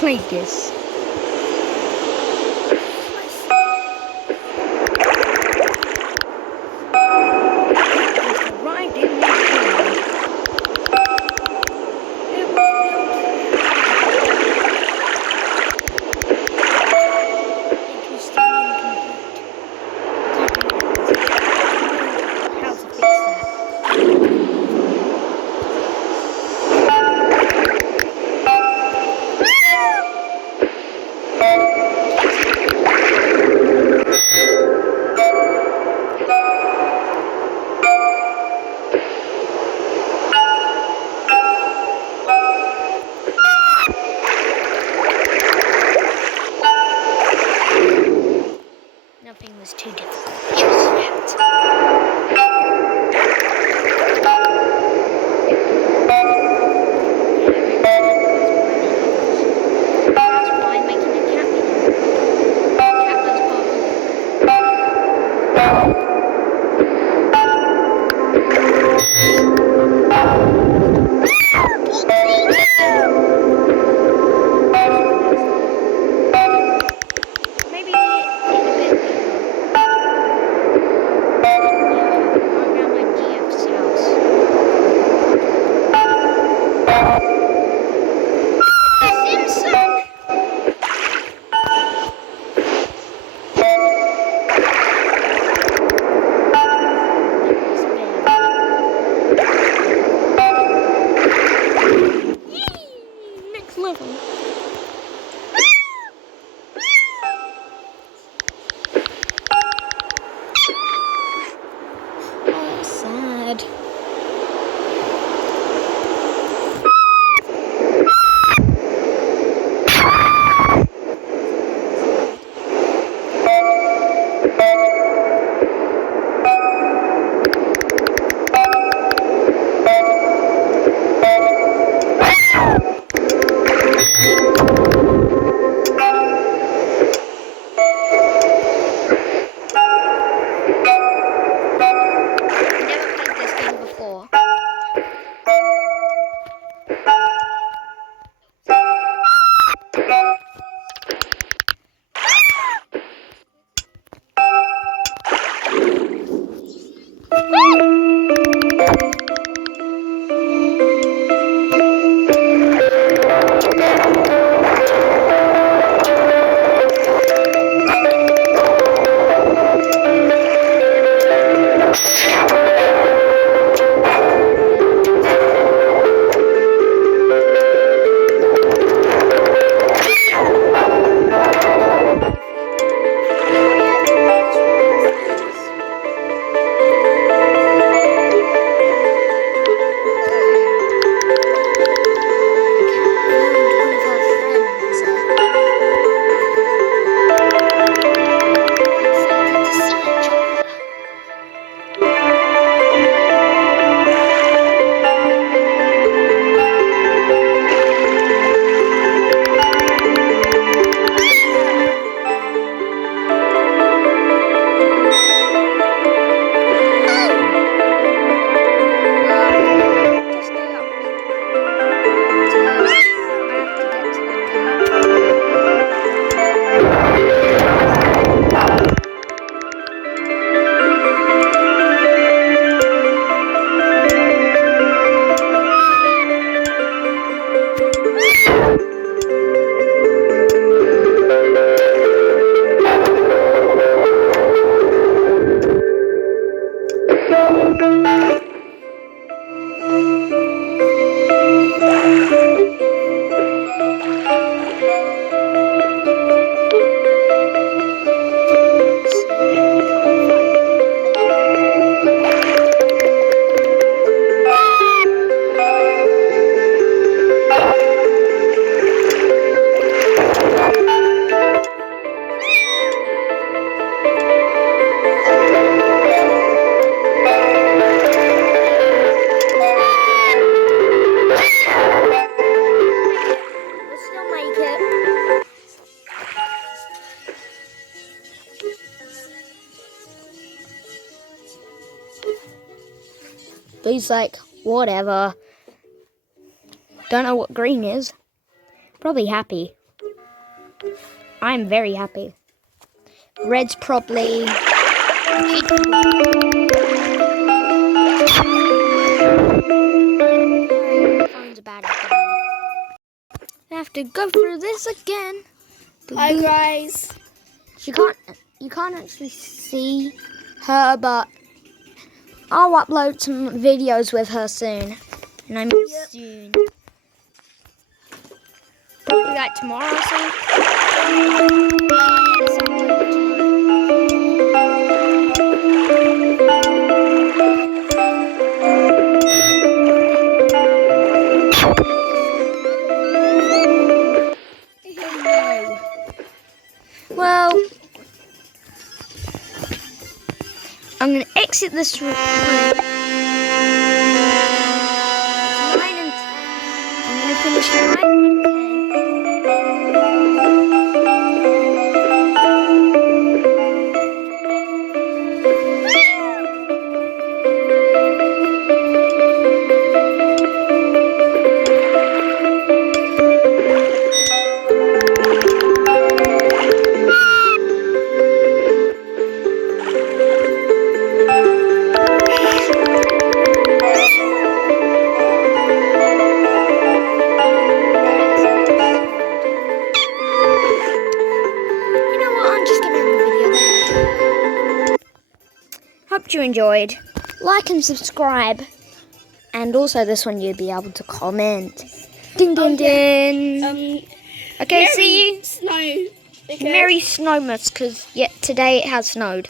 played this. Right in this game. It was built. It was still incomplete. How to fix that? Nothing was too difficult just yet. That's why I'm making a cat video. Cat loves maybe in a bit later. I'm around my GF's house. Simpson! Next level. Oh, sad. Never played this game before. But he's like, whatever. Don't know what green is. Probably happy. I'm very happy. Red's probably... Phone's about to die. I have to go through this again. Hi guys. You can't actually see her, but I'll upload some videos with her soon. And I mean soon. Probably like tomorrow or so. Yes, I'll upload it tomorrow. Well, I'm going to exit this room. I'm going to finish 9 and 10. You know what? I'm just going to end the video there. Hope you enjoyed. Like and subscribe. And also this one you'll be able to comment. Ding ding ding. Okay, see you. Snow. Okay. Merry Snowmas, because today it has snowed.